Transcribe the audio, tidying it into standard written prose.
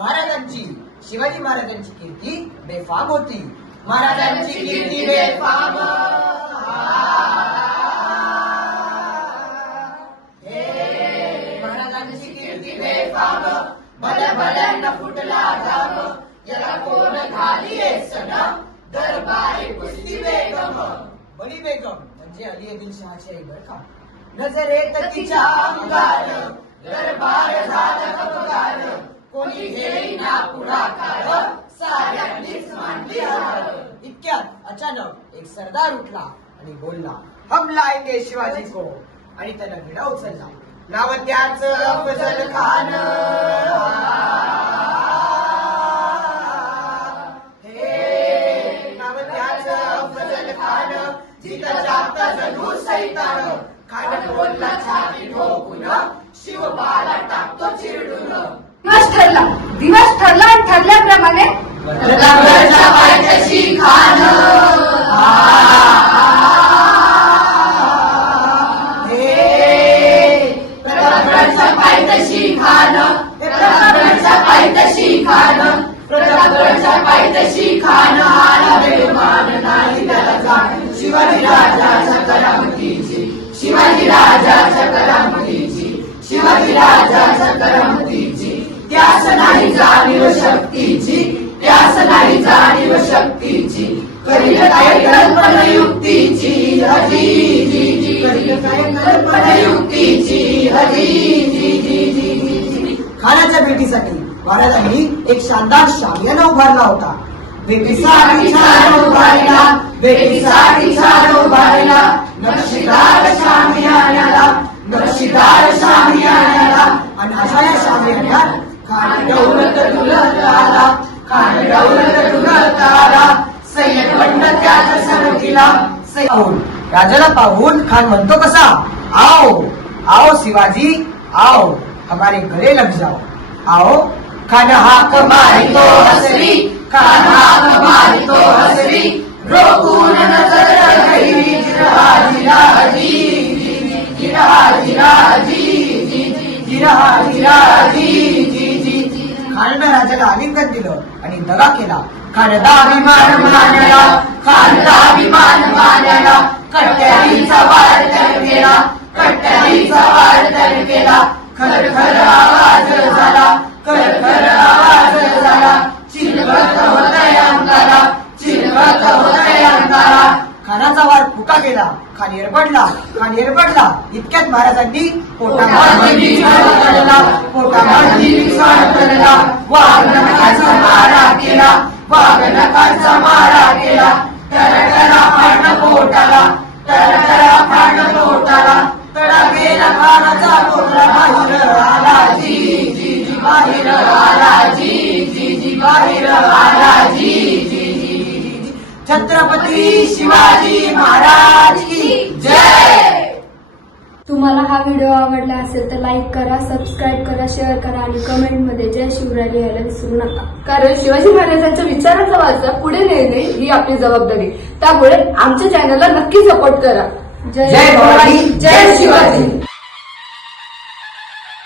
महाराजांची शिवाजी महाराजांची कीर्ती बेफाम होती. महाराजांची कीर्ती बेफाम. महाराजांची कीर्ती बेफाम. भल्या भल्यांना फुटला धाम. याला कोण घालिये सनम. दरबारी कुस्ती बेगम. बडी बेगम म्हणजे अली आदिलशहाची आई बर का. नजरेत तिच्या अंगार दरबार झाला कपकार. कोणी घेईना पुढाकार. साऱ्यांनीच मांडली हार. इतक्यात अचानक एक सरदार उठला आणि बोलला, हम लाएंगे शिवाजी को. आणि त्याला विडा उचलला. नाव त्याचं अफजल खान. हे नाव त्याचं अफजल खान. जिथं जाता जणू सैतान. खान बोलला छाती ठोकून. शिवबाला टाकतो चिरडून. दिवस ठरला आणि ठरल्याप्रमाणे प्रतापगडच्या पायथ्याशी खान. प्रतापगडच्या पायथ्याशी खान. प्रतापगडच्या पायथ्याशी खान. प्रतापगडच्या पायथ्याशी खान. आला बेमान नाही त्याला जाण. शिवाजी राजाच्या करामतीची. शिवाजी राजाच्या करामतीची. शिवाजी राजाच्या करामतीची. त्यास नाही जाणीव शक्तीची. त्यास नाही जाणीव शक्तीची. करील काय कल्पना युक्तीची. हजी जी जी. करील काय कल्पना युक्तीची. हजी जी जी जी. खानाच्या भेटीसाठी महाराजांनी एक शानदार शामियाना उभारला होता. भेटीसाठी छान उभारला. भेटीसाठी छान उभारला. नक्षीदार शामियानाला. नक्षीदार शामियानाला. आणि अशा या शामियान्यात खान दौलत डुलत आला. खान दौलत डुलत आला. सैयद बंड त्याच्या सरकीला. राजाला पाहून खान म्हणतो कसा, आओ आओ शिवाजी आओ. हमारे गले लग जाओ. आओ. खान हाक मारितो हसरी. खान हाक मारितो हसरी. रोखून नजर गई. जिरहा जिरहा जी जी जी. जिरहा जिरहा जी जी जी. जिरहा जिरहा जी जी जी. खाननं राजाला आलिंगन दिलं आणि दगा केला. खानदा अभिमान मानला. खानदा अभिमान मानला. कट्यारीचा वार त्याने केला. कट्यारीचा वार त्याने केला. खर खर आवाज झाला. खर खर आवाज झाला. चिलवत होतय अंगाला. चिलवत होतय अंगाला. खानाचा वार फुका गेला. खान एरबडला. खान एरबडला. इतक्यात महाराजांनी पोटामध्ये विचार करला. पोटामध्ये विचार करला. वाघनखाचा मारा केला. वाघनखाचा मारा केला. टरटरा फाडणं पोटाला. टरटरा फाडणं पोटाला. तडा गेला खानाचा पोटला. बाहेर आला जी जी जी. बाहेर आला जी जी जी. बाहेर आला जी जी जी. छत्रपती शिवाजी महाराज की जय. तुम्हाला हा व्हिडिओ आवडला असेल तर लाईक करा, सबस्क्राईब करा, शेअर करा आणि कमेंट मध्ये जय शिवराय लिहायला विसरू नका. कारण शिवाजी महाराजांच्या विचाराचा वारसा पुढे नेणे ही आपली जबाबदारी. त्यामुळे आमच्या चॅनलला नक्की सपोर्ट करा. जय शिवाजी. जय शिवाजी.